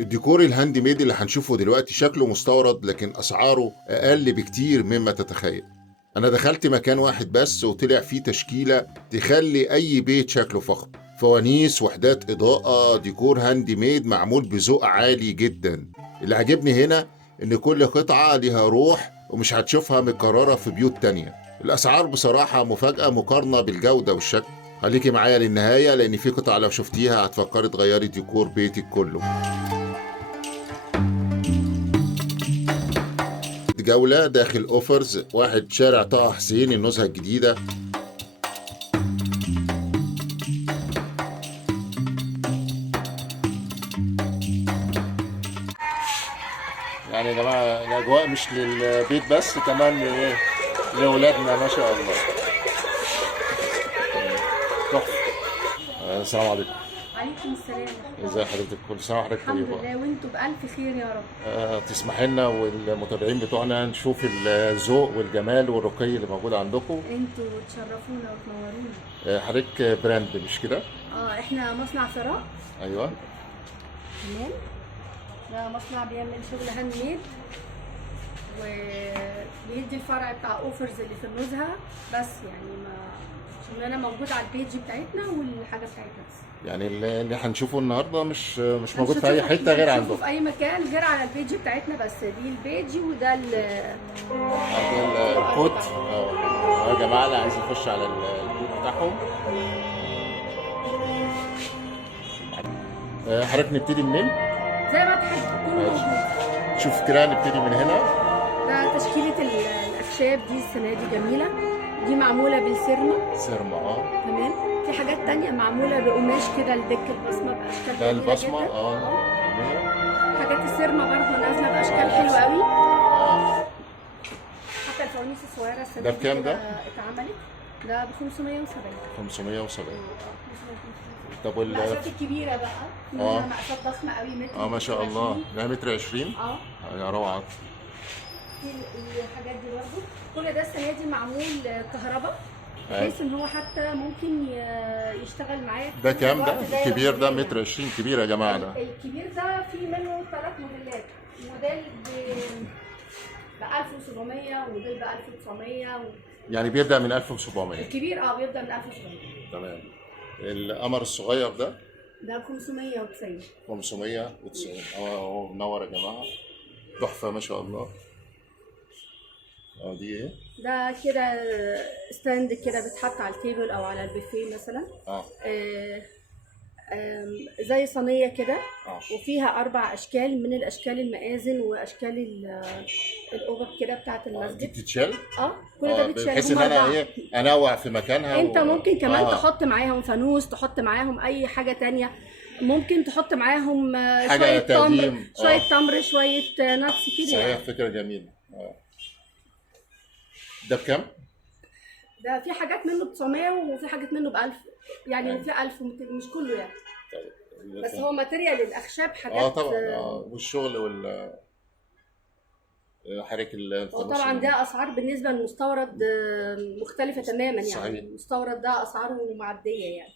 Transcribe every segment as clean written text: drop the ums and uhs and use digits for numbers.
الديكور الهاند ميد اللي هنشوفه دلوقتي شكله مستورد، لكن أسعاره أقل بكتير مما تتخيل. أنا دخلت مكان واحد بس وطلع فيه تشكيلة تخلي أي بيت شكله فخم. فوانيس، وحدات إضاءة، ديكور هاند ميد معمول بذوق عالي جدا. اللي عجبني هنا إن كل قطعة ليها روح ومش هتشوفها مكررة في بيوت تانية. الأسعار بصراحة مفاجأة مقارنة بالجودة والشكل. خليكي معايا للنهاية، لأن في قطع لو شفتيها هتفكري تغيري ديكور بيتك كله. جولة داخل اوفرز واحد، شارع طه حسين، النزهة الجديدة. يعني يا جماعة الأجواء مش للبيت بس، كمان لأولادنا ما شاء الله. تحفة. السلام عليكم. وعليكم السلام. ازي حضرتك؟ كل سنة وحضرتك الحمد طيبة. لله وانتم بألف خير يا رب. تسمح لنا والمتابعين بتوعنا نشوف الذوق والجمال والرقي اللي موجود عندكم. انتوا تشرفونا وتنورونا. حضرتك براند مش كده؟ احنا مصنع ثراء. ايوه تمام. ده مصنع بيعمل شغل هاند ميد، وبيدي الفرع بتاع اوفرز اللي في النزهة بس، يعني ما شغلنا موجود على البيج بتاعتنا والحاجة بتاعتنا بس. يعني اللي هنشوفه النهارده مش موجود في اي حته غير عندكم، في اي مكان غير على البيج بتاعتنا بس. دي البيج وده الكود. يا جماعه اللي عايز يخش على الكود بتاعهم. حضرتك نبتدي منين؟ زي ما تحب كله موجود. شوف كده نبتدي من هنا. ده تشكيلة الأخشاب دي السنة دي جميلة، دي معمولة بالسيرما. سيرما تمام. في حاجات تانية معمولة بقماش كده لدك البصمة بأشكال ده جميلة البصمه. جدا. حاجات السيرما برضه نازلة بأشكال حلوة قوي. حتى الفوانيس الصغيرة السنة ده دي بكام ده؟ اتعملت. ده ب 570. 570. طب المقاسات الكبيرة بقى منها مقاسات ضخمة قوي، متر. ما شاء الله، ده متر 20. يا روعة. الحاجات دي برضه كل ده السنة دي معمول كهرباء، بحيث ان هو حتى ممكن يشتغل معاك. ده كام ده؟ الكبير ده متر 20 كبير يا جماعة. ده الكبير ده في منه 3 موديلات. موديل ب 1700 وموديل ب 1900 يعني بيبدأ من 1700. الكبير بيبدأ من 1700. تمام. القمر الصغير ده ب 590. 590. هو منور يا جماعة، تحفة ما شاء الله. دي ايه؟ ده كده ستاند كده بيتحط على التيبل او على البوفيه مثلا. زي صينيه كده. وفيها 4 اشكال من الاشكال، المآذن واشكال الأوبك كده بتاعت المسجد. دي بتتشال؟ كل ده بيتشال. بحيث ان انا انوع في مكانها. انت ممكن كمان تحط معاهم فانوس، تحط معاهم اي حاجه تانية. ممكن تحط معاهم شويه تمر، شويه تمر، شويه ناتس كده. صحيح، فكره جميله. ده بكام؟ ده في حاجات منه ب 900 وفي حاجات منه ب 1000، يعني في 1200، مش كله يعني. طيب. بس هو ماتيريال الاخشاب حاجات. طبعا. والشغل حركة وطبعا ده اسعار بالنسبه للمستورد مختلفه تماما. صحيح. يعني المستورد ده اسعاره معديه يعني.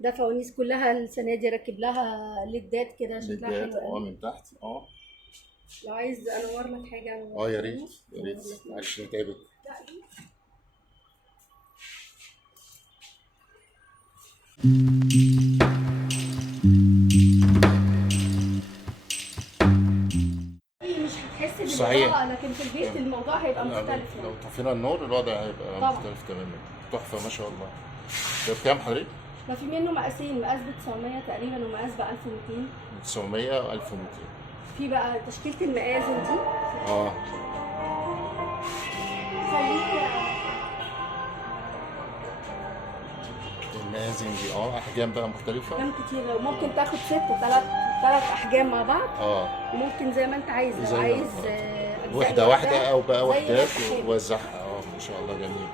ده فوانيس كلها السنه دي راكب لها ليدات كده شكلها حلو من تحت. لو عايز انور لك حاجه. يا ريت يا ريت، معلش نتعبك. مش هتحس بالوضع. صحيح. لكن في البيت الموضوع هيبقى مختلف. لو طفينا النور الوضع هيبقى مختلف تماما. تحفه ما شاء الله. ده بكام حضرتك؟ ما في منه مقاسين، مقاس ب 900 تقريبا ومقاس ب 1200. 900 و 1200. في بقى تشكيله المآذن دي. المآذن دي احجام بقى مختلفه. احجام كتير، وممكن تاخد ثلاث احجام مع بعض. وممكن زي ما انت عايز، لو عايز وحده واحده او بقى وحدات ووزعها. ما شاء الله جميل.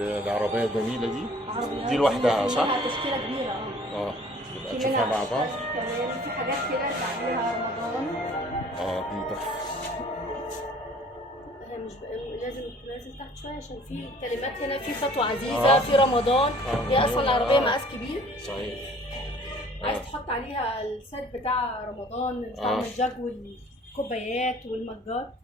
العربيه الجميله دي لوحدها صح؟ تشكيله كبيره. نبقى نشوفها مع بعض. كمان في حاجات كده تعملها رمضان. دي تحفه. مش لازم تنزل تحت شويه عشان في كلمات هنا، في خطوه عزيزه، في رمضان. هي اصلا العربيه مقاس كبير. صحيح. عايز تحط عليها السيت بتاع رمضان بتاع الجاج والكوبايات والمجات.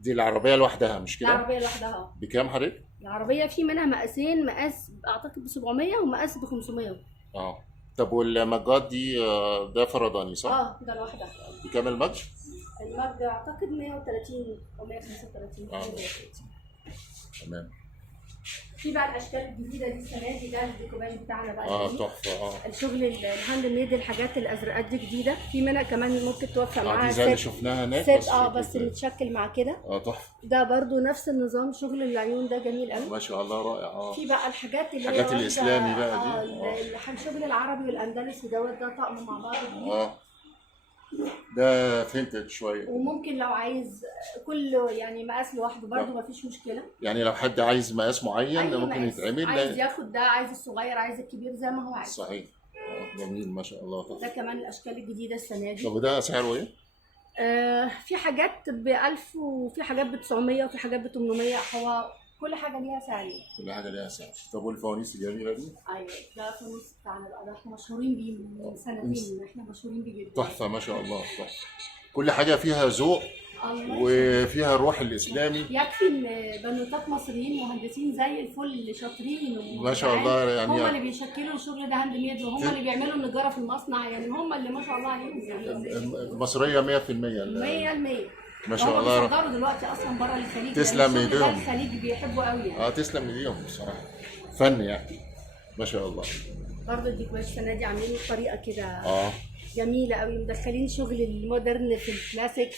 دي العربيه لوحدها مش كده؟ العربيه لوحدها. بكام حضرتك؟ العربيه في منها مقاسين، مقاس اعتقد ب 700 ومقاس ب 500. طب والمجات دي ده فرداني صح؟ ده لوحدها. بكام المج؟ المج اعتقد 130 او 135. تمام. في بقى الاشكال الجديده دي السنه دي، ده الديكوباج بتاعنا بقى. تحفه. الشغل الهاند ميد، الحاجات الازرقات دي جديده، في منها كمان ممكن توفق معاها دي زي اللي شفناها هناك سيت بس متشكل مع كده. تحفه. ده برضو نفس النظام، شغل العيون ده جميل قوي ما شاء الله، رائع. في بقى الحاجات اللي الحاجات الاسلامي بقى دي الشغل العربي والاندلسي ده طقم مع بعض جديد. ده فينتج شويه، وممكن لو عايز كله يعني مقاس لوحده برضه مفيش مشكله. يعني لو حد عايز مقاس معين ممكن يتعمل، عايز ياخد ده، عايز الصغير، عايز الكبير، زي ما هو عايز. صحيح. جميل ما شاء الله. ده كمان الاشكال الجديده السنه دي. طب ده سعره ايه؟ في حاجات ب 1000 وفي حاجات ب 900 وفي حاجات ب 800. هو كل حاجه ليها سعر. كل حاجه ليها سعر. طب والفوانيس الجميله دي؟ ايوه ده الفانوس بتاعنا بقى، ده احنا مشهورين بيه من سنتين، احنا مشهورين بيه جدا. تحفه ما شاء الله. تحفه. كل حاجه فيها ذوق وفيها الروح الاسلامي. يكفي ان بنوتات مصريين مهندسين زي الفل شاطرين ما شاء الله، يعني هم اللي بيشكلوا الشغل ده هاند ميد، وهم اللي بيعملوا النجاره في المصنع، يعني هم اللي ما شاء الله عليهم. مصريه 100%. 100% ما شاء الله. هم بيصدروا دلوقتي اصلا بره الخليج. تسلم ايديهم. الخليج بيحبوا قوي يعني. تسلم ايديهم بصراحه، فن يعني ما شاء الله. برضه الديكوباج السنه دي عاملين بطريقه كده جميله قوي، مدخلين شغل المودرن في الكلاسيك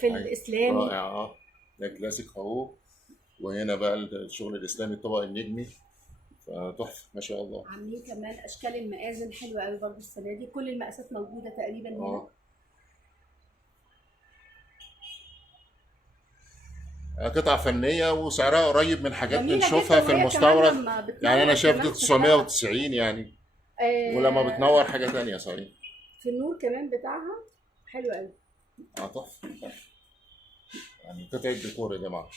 في الاسلامي. رائع. ده كلاسيك اهو، وهنا بقى الشغل الاسلامي الطبق النجمي، فتحفه ما شاء الله. عاملين كمان اشكال المآذن حلوه قوي برضه السنه دي، كل المقاسات موجوده تقريبا هنا. قطع فنيه وسعرها قريب من حاجات بنشوفها في المستورد، يعني انا شايف دي 990 يعني. ولما بتنور حاجه ثانيه صحيح. في النور كمان بتاعها حلو قوي. تحفه. يعني قطعه ديكور يا جماعه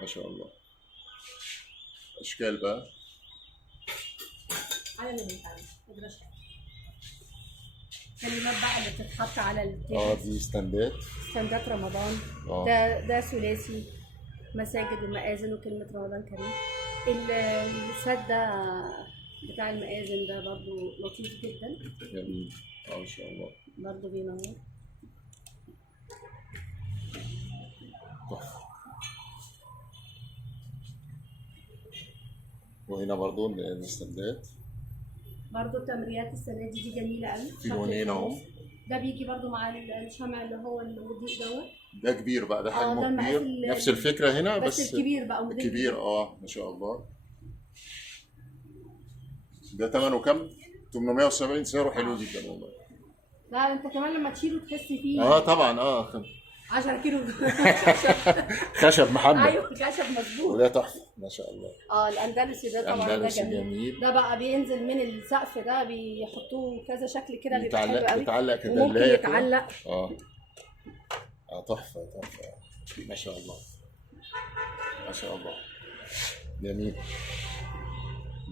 ما شاء الله. اشكال بقى على اللي بنتعمل كلمات بقى اللي بتتحط على التيشيرت. دي ستاندات رمضان. ده ثلاثي مساجد ومآذن وكلمة رمضان كريم. السد ده بتاع المآذن ده برضو لطيف جدا. جميل ما شاء الله. برضو بينور. تحفة. وهنا برضو الاستندات. برضو التمريات السنة دي جميلة قوي. في لونين اهو. ده بيجي برضو مع الشمع اللي هو المضيء دوت. ده كبير بقى، ده حجمه كبير. نفس الفكرة هنا بس الكبير بقى الكبير ما شاء الله. ده ثمنه كام؟ 870. سعره حلو جدا والله. لا انت كمان لما تشيله تحس فيه. طبعا 10 كيلو خشب محمد. ايوه خشب مظبوط. وده تحفه ما شاء الله. الاندلسي ده طبعا ده جميل. ده بقى بينزل من السقف، ده بيحطوه كذا شكل كده بيبقى حلو قوي. بيتعلق كده، ممكن يتعلق. تحفه ما شاء الله ما شاء الله. جميل.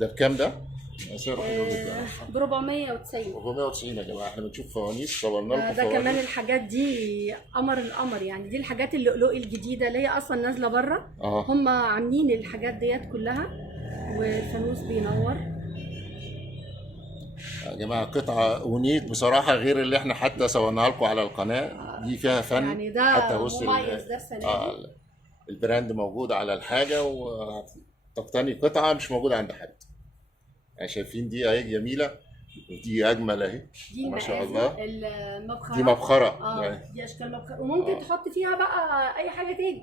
ده بكام ده؟ سعره حلو جدا. ب 490. 490 يا جماعه. احنا بنشوف فوانيس، صورنا لكم ده كمان الحاجات دي القمر يعني. دي الحاجات اللؤلؤي الجديده اللي هي اصلا نازله بره. هم عاملين الحاجات ديت كلها، والفانوس بينور يا جماعه. قطعه اونيك بصراحه، غير اللي احنا حتى صورناها لكم على القناه. دي فيها فن يعني. ده حتى مميز ده السنه دي. البراند موجود على الحاجه، وتقتني قطعه مش موجوده عند حد. يعني شايفين دي اهي جميله، ودي اجمل اهي ما شاء الله. المبخره دي مبخره. يعني دي اشكال مبخره، وممكن تحط فيها بقى اي حاجه تاني.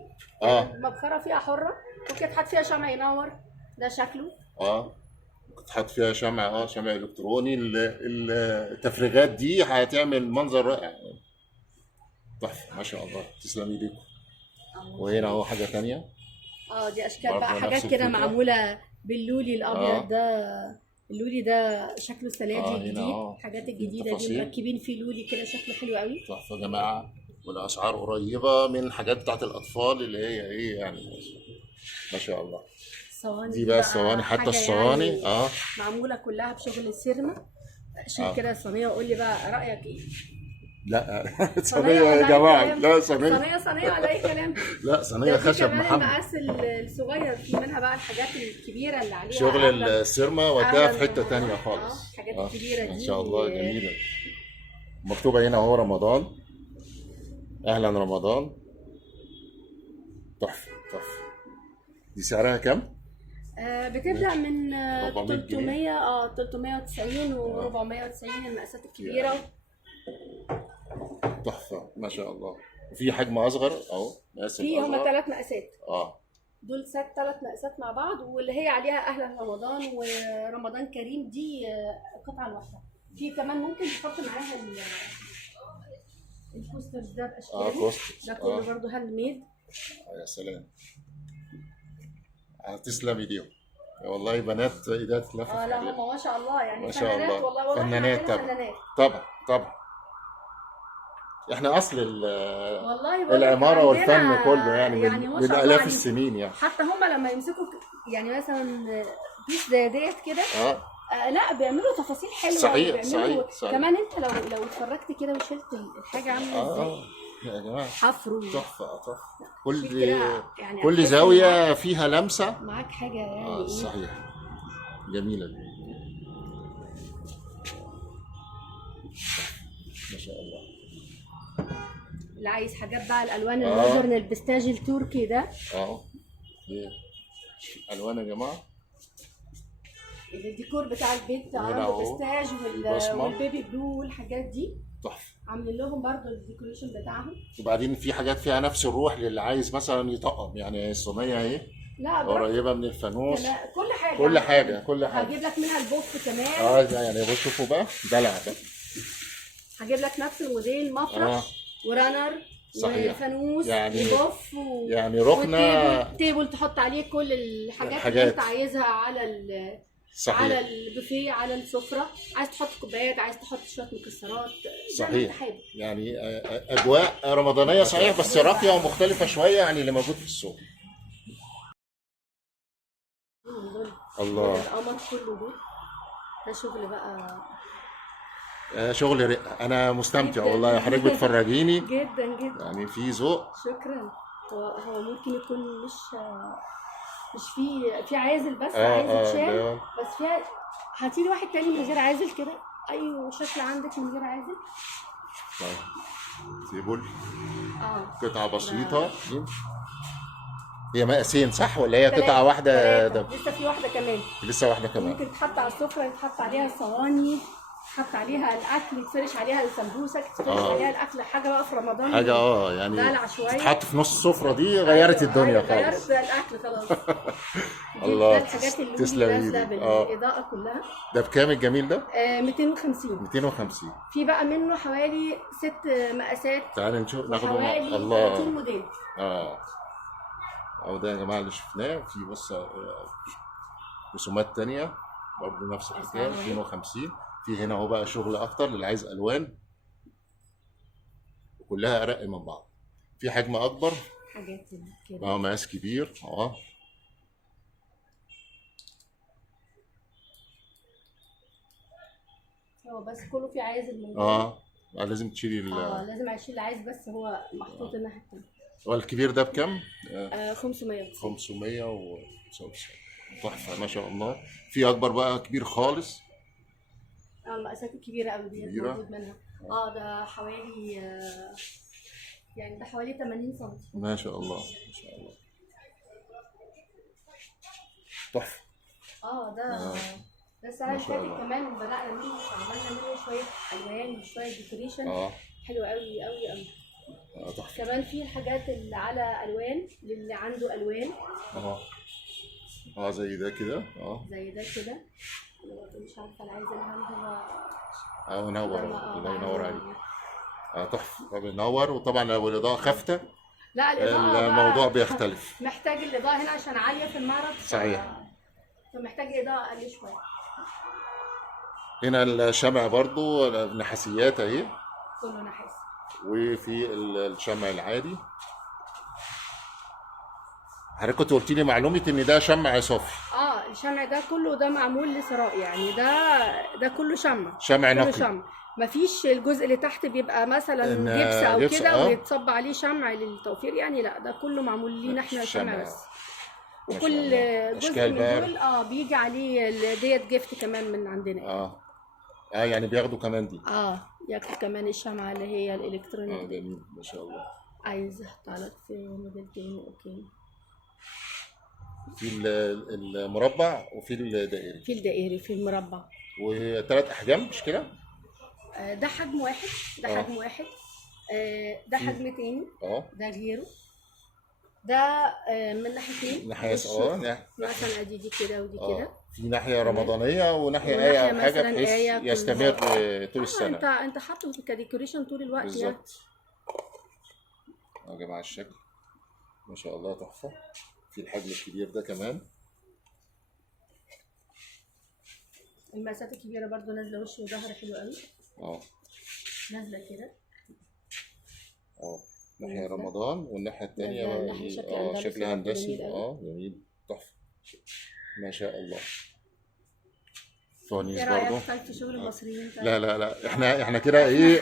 المبخره فيها حره، ممكن تحط فيها شمع ينور. ده شكله ممكن تحط فيها شمع شمع الكتروني. التفريغات دي هتعمل منظر رائع. تحفه ما شاء الله. تسلم ايديكم. وهنا اهو حاجه ثانيه. دي اشكال بقى، حاجات كده معموله باللولي الابيض ده. اللولي ده شكله السنه دي جديد. الحاجات الجديده دي مركبين فيه لولي كده، شكله حلو قوي. تحفه يا جماعه. والاسعار قريبه من الحاجات بتاعت الاطفال اللي هي يعني ما شاء الله. الصواني دي بقى الصواني، حتى الصواني معموله كلها بشغل السيرما. شيل كده الصينيه وقول لي بقى رايك ايه. لا صينيه يا جماعه، لا صينيه صينيه ولا اي كلام. لا صينيه خشب محمد. المقاس الصغير في منها بقى الحاجات الكبيره اللي عليها شغل السيرما وداها في حته تانية خالص. الحاجات الكبيره دي ان شاء الله جميله. مكتوبه هنا اهو رمضان، اهلا رمضان. تحفه تحفه. دي سعرها كام؟ بتبدا من 400 390 و 490 المقاسات الكبيره. تحفه ما شاء الله. وفي حجم اصغر اهو، مقاس في هما 3 مقاسات. دول 3 مقاسات مع بعض، واللي هي عليها اهلا رمضان ورمضان كريم دي قطعه لوحدها. في كمان ممكن تحط معاها الكوسترز ده باشكاله. ده كله برضه هاند ميد. يا سلام. تسلم ايديهم والله، بنات ايديها تتلف. لا هم ما شاء الله يعني ما شاء الله. والله فنانات طبعا طبعا. احنا اصل العماره والفن كله يعني من الاف السنين يعني. حتى هم لما يمسكوا يعني مثلا بيس زي ديت كده لا بيعملوا تفاصيل حلوه. صحيح. كمان انت لو اتفرجت كده وشلت الحاجه عامله ازاي يا جماعه، حفر تحفه. كل زاويه فيها لمسه معاك حاجه يعني صحيح جميله دي. ما شاء الله. اللي عايز حاجات بقى الالوان المودرن البستاج التركي ده الوان يا جماعه. الديكور بتاع البيت البستاج والبيبي بلو والحاجات دي تحفه. عاملين لهم برضو الديكوريشن بتاعهم. وبعدين في حاجات فيها نفس الروح للي عايز مثلا يطقم، يعني الصينيه اهي قريبه من الفانوس. كل حاجه هجيب لك منها البوف كمان. يعني بصوا شوفوا بقى دلع ده. هجيب لك نفس الموديل مفرش ورانر وفانوس وبوف يعني ركنه تيبل تحط عليه كل الحاجات اللي انت عايزها على البوفيه، على السفره. عايز تحط كوبايات، عايز تحط شويه مكسرات. صحيح يعني اجواء رمضانيه صحيح، بس راقيه ومختلفه شويه عن اللي موجود في السوق. الله. القمر كله ده شغل بقى، شغل رقه. انا مستمتع والله، حضرتك بتفرجيني جدا يعني في ذوق. شكرا. هو ممكن يكون مش في عازل بس عايز يتشال، بس فيها هاتيلي واحد تاني من غير عازل كده. اي شكل عندك من غير عازل. طيب تيبل قطعه بسيطه. هي مقاسين صح ولا هي قطعه واحده؟ لسه في واحده كمان. لسه واحده كمان. ممكن تتحط على السفره، يتحط عليها صواني، تحط عليها الاكل، يتفرش عليها السمبوسه، يتفرش عليها الاكل. حاجه بقى في رمضان حاجه يعني دلع شويه تتحط في نص السفره دي غيرت الدنيا خالص. غيرت الاكل خلاص. الله. الحاجات اللي نازله بالاضاءه كلها. ده بكام الجميل ده؟ 250. 250. في بقى منه حوالي 6 مقاسات. تعالى نشوف ناخده. حوالي 30 موديل. اهو ده يا جماعه اللي شفناه. في بص رسومات تانية برضه نفس الحكايه 250. في هنا اهو بقى شغل اكتر للي عايز الوان، وكلها ارق من بعض. في حجم اكبر، حاجات كده مقاس كبير. هو بس كله في عازل من لازم تشيلي لازم اشيل العايز، بس هو محطوط الناحيه الثانيه. والكبير ده بكام؟ 500. 595. تحفه ما شاء الله. في اكبر بقى كبير خالص. المقاسات الكبيره قوي دي موجود منها. ده حوالي يعني ده حوالي 80 سم. ما شاء الله ما شاء الله. تحفه. ده السنه اللي فاتت كمان بدأنا منه، عملنا منه شويه الوان وشويه ديكوريشن حلو قوي قوي قوي. تحفه. كمان في الحاجات اللي على الوان للي عنده الوان. زي ده كده. زي ده كده. انا مش عارفه، انا عايزه الهاند ينور. الله ينور عليك. تحفه. بينور. وطبعا لو الاضاءه خافته لا الاضاءه الموضوع بيختلف. محتاج الاضاءه هنا عشان عاليه في المعرض. صحيح. فمحتاج اضاءه اقل شويه. هنا الشمع برضو نحاسيات اهي. كله نحاس. وفي الشمع العادي حضرتك كنت قلت لي معلومه ان ده شمع صافي. الشمع ده كله ده معمول لثراء، يعني ده كله شمع. شمع كله نقي. شمع، مفيش الجزء اللي تحت بيبقى مثلا جبس او جبس، كده ويتصب عليه شمع للتوفير، يعني لا، ده كله معمول لينا احنا شمع بس. وكل جزء من دول بيجي عليه ديت جيفت كمان من عندنا. يعني بياخدوا كمان دي. ياخدوا كمان الشمعة اللي هي الالكترونيك. جميل ما شاء الله. عايز احط لك في موديل تاني. اوكي. في المربع وفي الدائري. في الدائري في المربع. وثلاث احجام مش كده؟ ده حجم واحد، ده حجم واحد. ده حجم تاني. ده غيره. ده من ناحيتين. ناحية مثلا دي كده ودي كده. في ناحية رمضانية وناحية آية أو حاجة بحيث يستمر طول السنة. انت حاطه كديكوريشن طول الوقت. بالظبط. يا جماعة الشكل ما شاء الله تحفة. في الحجم الكبير ده كمان. المقاسات الكبيرة برضو نازلة وش وظهر حلو قوي. نازلة كده. ناحية رمضان والناحية التانية شكل هندسي. جميل تحفة ما شاء الله. فوانيس برضه. في شغل المصريين. لا احنا كده ايه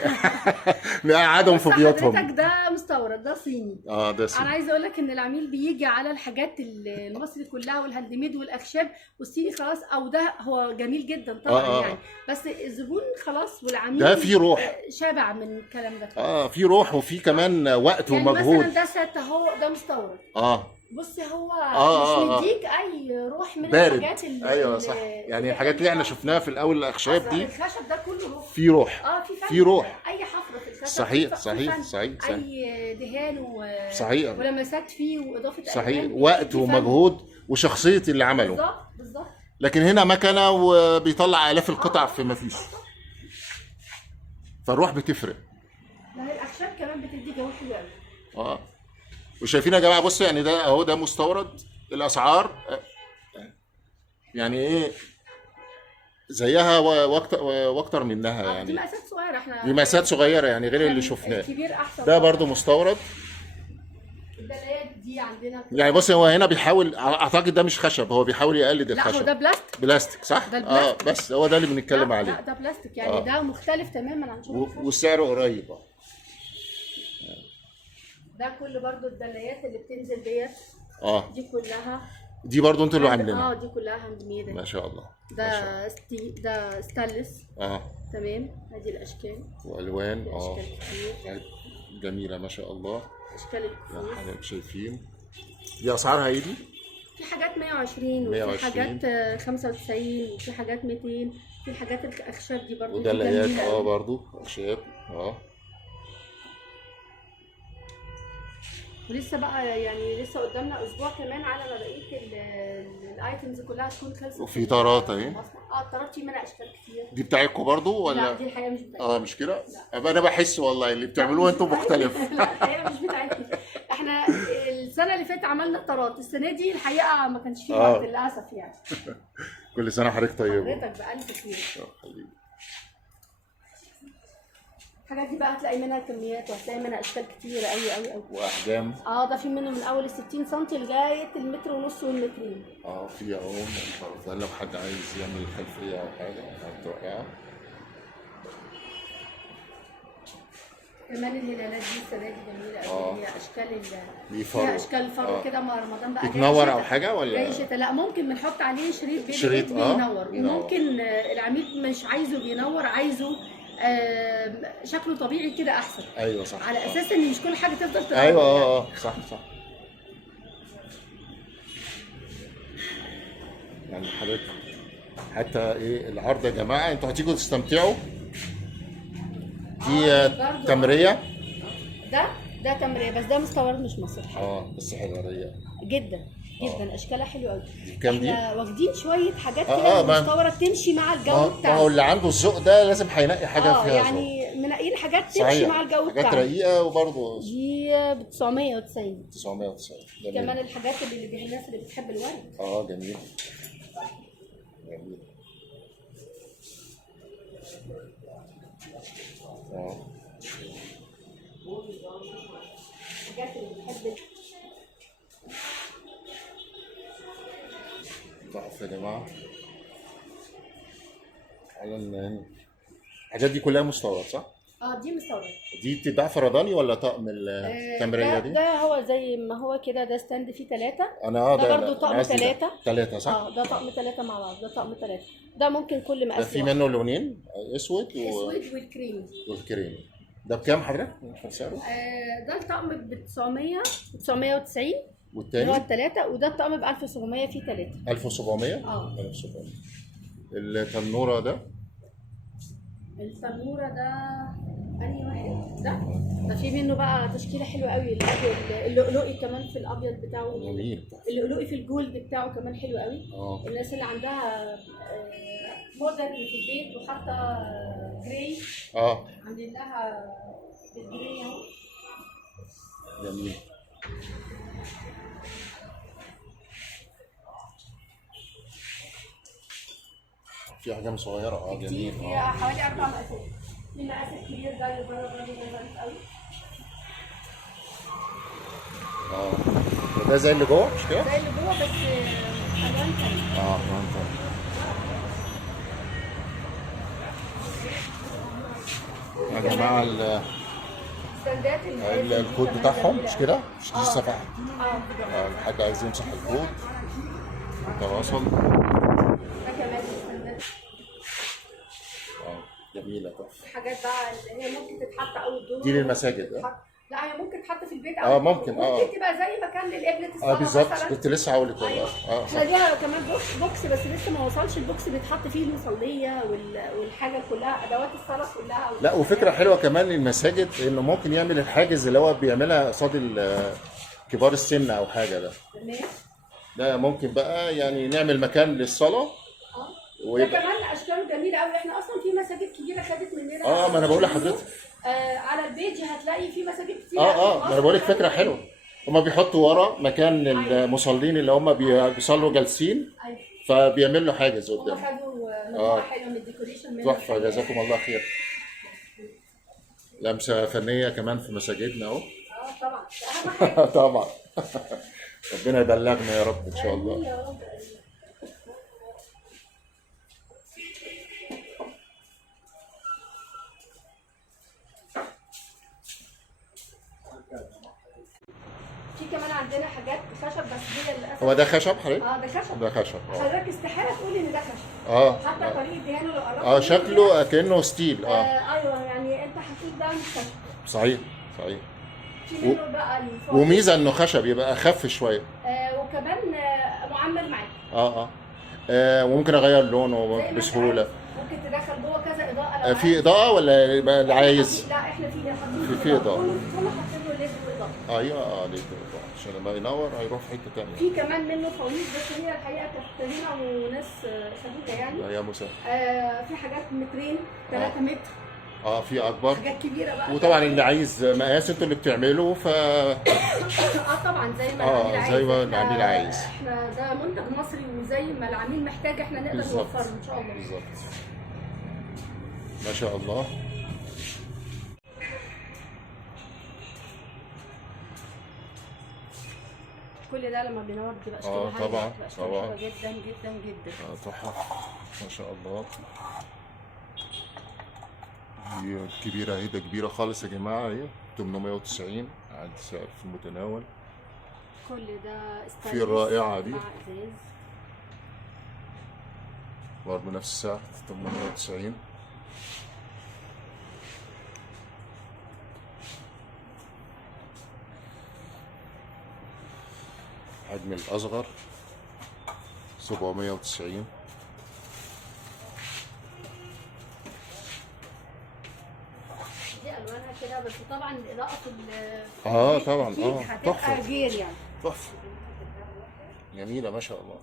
نقعدهم في بيوتهم. حضرتك ده مستورد، ده صيني. ده صيني. انا عايزه اقول لك ان العميل بيجي على الحاجات المصري كلها والهاند ميد والاخشاب، والصيني خلاص، او ده هو جميل جدا طبعا يعني، بس الزبون خلاص والعميل ده في روح، شابع من الكلام ده. في روح وفي كمان وقت يعني ومجهود. مثلا ده ست اهو، ده مستورد. بص هو مش مديك اي روح من بارد. الحاجات اللي ايوه صح، يعني الحاجات اللي احنا شفناها في الاول الاخشاب دي، الخشب ده كله روح. في روح. في روح. اي حفره في الخشب صحيح. اي دهان صحيح ولمسات فيه واضافه صحيح، وقت ومجهود وشخصيه اللي عمله. بالظبط. لكن هنا مكنه وبيطلع الاف القطع في ما فيش، فالروح بتفرق. لا الاخشاب كمان بتدي جو حلو قوي. وشايفين يا جماعه بصوا، يعني ده اهو ده مستورد. الاسعار يعني ايه زيها واكتر منها يعني. دي مقاسات صغيره، دي مقاسات صغيره يعني غير اللي شفناه. الكبير احسن. ده برضو مستورد. الدلايات دي عندنا يعني بص، هو هنا بيحاول، اعتقد ده مش خشب، هو بيحاول يقلد الخشب. لا هو ده بلاستيك صح؟ ده البلاستيك. بس هو ده اللي بنتكلم عليه. لا ده بلاستيك يعني. ده مختلف تماما عن شغل الخشب. وسعره قريب. ده كله برضو الدلايات اللي بتنزل ديت. دي كلها. دي برضو انتوا اللي عاملينها. دي كلها هاند ميد ما شاء الله. ده ستانلس. تمام. ادي الاشكال والوان. اشكال كتير جميله ما شاء الله. اشكال الكفوف حضرتك شايفين. دي اسعارها ايه دي؟ في حاجات 120 وفي حاجات 95 وفي حاجات 200. في الحاجات الاخشاب دي برضو. ودلايات برضو اخشاب. ولسه بقى يعني لسه قدامنا اسبوع كمان على ما بقيه الايتمز كلها تكون خلصت. وفي طارات اهي. الطارات في منها اشكال كتير. دي بتاعتكم برضو ولا؟ لا دي الحقيقه مش بتاعتنا. مش كده؟ انا بحس والله اللي بتعملوه انتوا مختلف. لا الحقيقه مش بتاعتنا. احنا السنه اللي فاتت عملنا طارات، السنه دي الحقيقه ما كانش فيه وقت للاسف يعني. كل سنه حضرتك طيبه. حضرتك بألف خير. الحاجات دي بقى هتلاقي منها كميات وهتلاقي منها اشكال كتيره قوي قوي قوي. واحجام. ده في منه من اول 60 سم لغايه المتر ونص والمترين. في اهو لو حد عايز يعمل خلفيه او حاجه هتوقعها. كمان الهلالات دي السنه دي جميله قوي. هي اشكال فيها اشكال الفرو كده. مع رمضان بقى بتنور او حاجه ولا جاي شتا. لا ممكن بنحط عليه شريط بينور. وممكن العميل مش عايزه بينور، عايزه شكله طبيعي كده احسن. ايوه صح. على اساس ان مش كل حاجه تفضل تنور. ايوه صح. يعني حضرتك حتى ايه العرض يا جماعه، انتوا هتيجوا تستمتعوا. دي تمريه. ده تمريه بس ده مستورد مش مصري. بس حلوه رقيقه جدا جدا. اشكالها حلوه قوي. كام دي؟ احنا واخدين شويه حاجات كده مستورد تمشي مع الجو بتاعنا. ما هو اللي عنده الذوق ده لازم هينقي حاجه فيها يعني منقيين حاجات تمشي مع الجو بتاعنا. حاجات رقيقه وبرضه دي ب 990. 990 جميل. كمان الحاجات اللي الناس اللي بتحب الورد. جميل. الحاجات اللي بتحب جماعه. فعلا الحاجات دي كلها مستورد صح؟ دي مستورد. دي بتتباع فرداني ولا طقم التمريه دي؟ ده هو زي ما هو كده، ده ستاند فيه 3. انا ده برضه طقم 3. 3 صح؟ ده طقم 3 مع بعض، ده طقم 3. ده ممكن كل مقاس. ده في منه لونين، اسود اسود والكريمي. والكريمي. ده بكام حضرتك؟ سعره؟ ده الطقم ب 900 990. والتاني؟ هو الثلاثة. وده الطقم ب 1700 فيه 3. 1700؟ 1700. التنوره ده؟ التنوره ده انهي واحد؟ ده في منه بقى تشكيله حلوه قوي، الابيض اللؤلؤي كمان في الابيض بتاعه جميل. اللؤلؤي في الجولد بتاعه كمان حلو قوي. الناس اللي عندها مودرن في البيت وحاطه جراي عاملين لها بالجراي اهو. جميل. في احجام صغيره جميل. في حوالي 4 مقاسات. في المقاس الكبير ده اللي بره ده ظريف قوي. ده زي اللي جوه مش كده؟ زي اللي جوه بس الوان ثانيه. الوان ثانيه. يا جماعه الكود بتاعهم مش كده؟ مش دي الصفحه؟ الحاج عايز يمسح الكود يتواصل. ده كمان الستاندات. جميله تحفه. حاجات بقى اللي هي ممكن تتحط اول دور. دي للمساجد. لا هي ممكن تتحط في البيت او ممكن تبقى زي مكان للقبلة الصلاه بالظبط. كنت لسه هقول لك والله. احنا ليها كمان بوكس بس لسه ما وصلش. البوكس بيتحط فيه المصليه والحاجه كلها، ادوات الصلاه كلها. لا وفكره حلوه كمان للمساجد انه ممكن يعمل الحاجز اللي هو بيعملها قصاد كبار السن او حاجه. ده ممكن بقى يعني نعمل مكان للصلاه. ده كمان اشكاله جميله قوي. احنا اصلا في مساجد كبيره خدت مننا. ما انا بقول لحضرتك على البيج هتلاقي في مساجد كتير. ما انا بقول لك فكره حلوه. هما بيحطوا ورا مكان المصلين اللي هما بيصلوا جالسين. فبيعمل له حاجز قدام. هما خدوا مجموعه حلوه من الديكوريشن منها. تحفه جزاكم الله خير. لمسه فنيه كمان في مساجدنا اهو. طبعا اهم حاجه. طبعا. ربنا يبلغنا يا رب ان شاء الله. في كمان عندنا حاجات خشب بس هي للاسف. هو ده خشب حضرتك؟ ده خشب. ده خشب. حضرتك استحاله تقولي ان ده خشب. حتى طريقه دهانه لو قربت. شكله كانه ستيل. ايوه يعني انت هتقول ده مش خشب. صحيح. في منه بقى وميزه انه خشب يبقى اخف شويه. وكمان معمر معاك. وممكن اغير لونه بسهوله. ممكن تدخل جوه كذا اضاءه لو في اضاءه ولا يبقى اللي عايز؟ لا احنا في اضاءه. كله حاطين له ليد واضاءه. ايوه ليد واضاءه عشان لما ينور هيروح في حته ثانيه. في كمان منه فوانيس بس هي الحقيقه كانت هنا وناس خدوها يعني. يا مسهل. في حاجات مترين 3 متر. في اكبر. حاجات كبيره بقى. وطبعا اللي عايز مقاس انتوا اللي بتعملوا طبعا زي ما العميل عايز. زي ما العميل عايز. احنا ده منتج مصري وزي ما العميل محتاج احنا نقدر نوفره ان شاء الله. بالظبط. ما شاء الله. كل ده لما بينور بتبقى اشكال طبعا حلوه جدا جدا جدا. تحفه ما شاء الله. دي كبيره اهي. ده كبيره خالص يا جماعه اهي 890 عند سعر في المتناول. كل ده في الرائعه دي مع ازاز برضه نفس السعر 890. الحجم الأصغر 790. دي ألوانها كده بس طبعا الإضاءة في طبعا هتبقى غير يعني. تحفة جميلة ما شاء الله.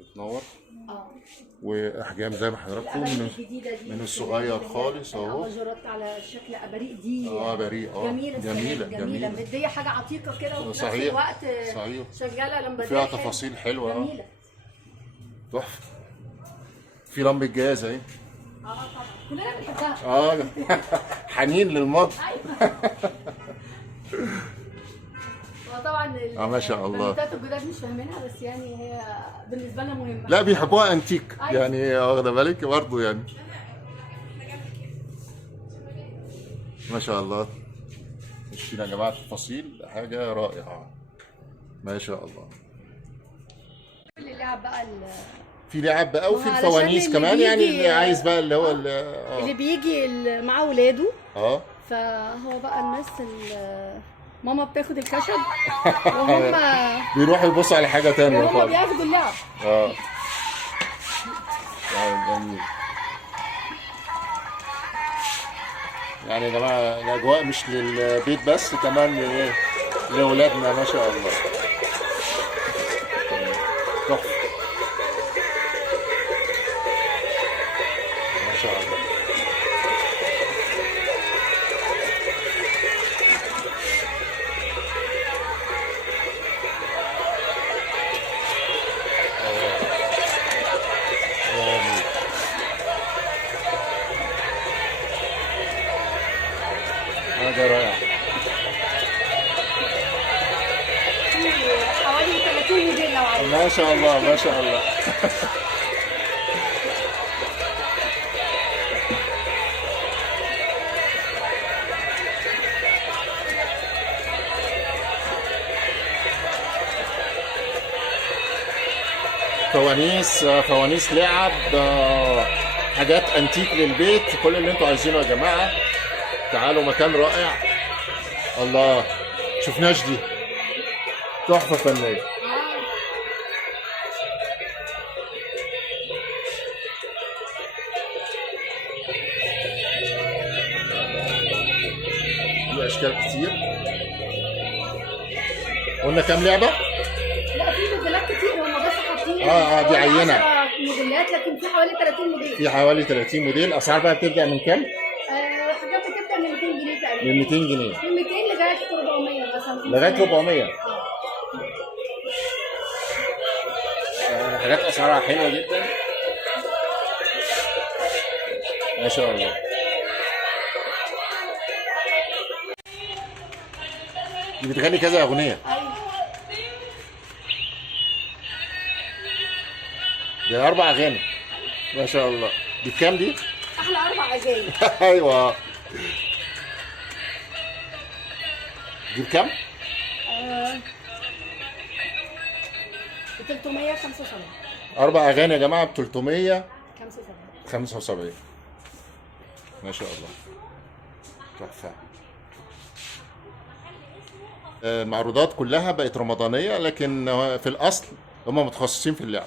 بتنور. واحجام زي ما حضراتكم من الصغير خالص اهو. اباجورات على شكل اباريق دي. اباريق جميله مديه حاجه عتيقه كده وفي نفس الوقت شغاله لمبه فيها تفاصيل حلوه. جميله تحفه. في لمبه جاز اهي. طبعا كلنا بنحبها. حنين للماضي. وطبعا ما شاء الله. البنوتات الجداد مش فاهمينها، بس يعني هي بالنسبه لنا مهمه. لا بيحبوها انتيك أيوة. يعني، واخده بالك برضه يعني. ما شاء الله. شفتوا يا جماعه التفاصيل حاجه رائعه ما شاء الله. كل اللعب بقى في لعب بقى وفي علشان الفوانيس اللي كمان، يعني بيجي- اللي عايز بقى اللي هو اللي بيجي مع ولاده، اه فهو بقى الناس ماما بتاخد الخشب وهم بيروحوا يبصوا على حاجه تانية وهم خالص. بياخدوا اللعب. اه جميل. يعني يا جماعه الاجواء مش للبيت بس، كمان لاولادنا ما شاء الله. تحفه ما شاء الله. حاجة رائعة. في حوالي 30 موديل لو عايز. ما شاء الله ما شاء الله. فوانيس لعب، حاجات انتيك للبيت، كل اللي انتوا عايزينه يا جماعه. تعالوا مكان رائع. الله شفناش دي، تحفه فنيه. في اشكال كتير. قلنا كام لعبه؟ لا في موديلات كتير، هم بس حاطين دي حوالي عينة. 10 موديلات، لكن في حوالي 30 موديل. في حوالي 30 موديل. اسعار بقى بتبدا من كام؟ حاجات بتبدا من 200 جنيه تقريبا. من 200 جنيه من 200 لغايه 400 مثلا. لغايه 400. حاجات اسعارها حلوه جدا ما شاء الله. دي بتغني كذا اغنيه. ايوه دي 4 اغاني ما شاء الله. دي بكام دي؟ احلى 4 اجانب. ايوه. دي بكام؟ ب 375. 4 اغاني يا جماعه ب 375 75. ما شاء الله. تحفه. المعروضات كلها بقت رمضانيه، لكن في الاصل هم متخصصين في اللعب.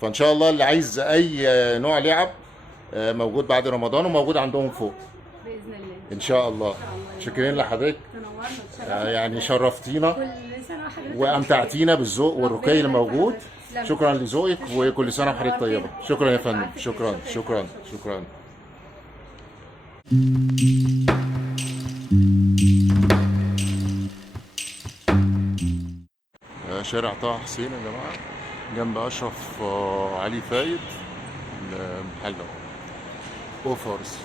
فان شاء الله اللي عايز اي نوع لعب موجود بعد رمضان، وموجود عندهم فوق باذن الله ان شاء الله. شكرا لحضرتك، تنورنا وتشرفنا. يعني شرفتينا كل سنه وحضرتك وامتعتينا بالذوق والرقي اللي موجود. تسلم. شكرا لذوقك، وكل سنه وحضرتك طيبه. شكرا يا فندم. شكرا شكرا شكرا. شارع طه حسين يا جماعه، جنب اشرف علي فايد، المحل اوفرز.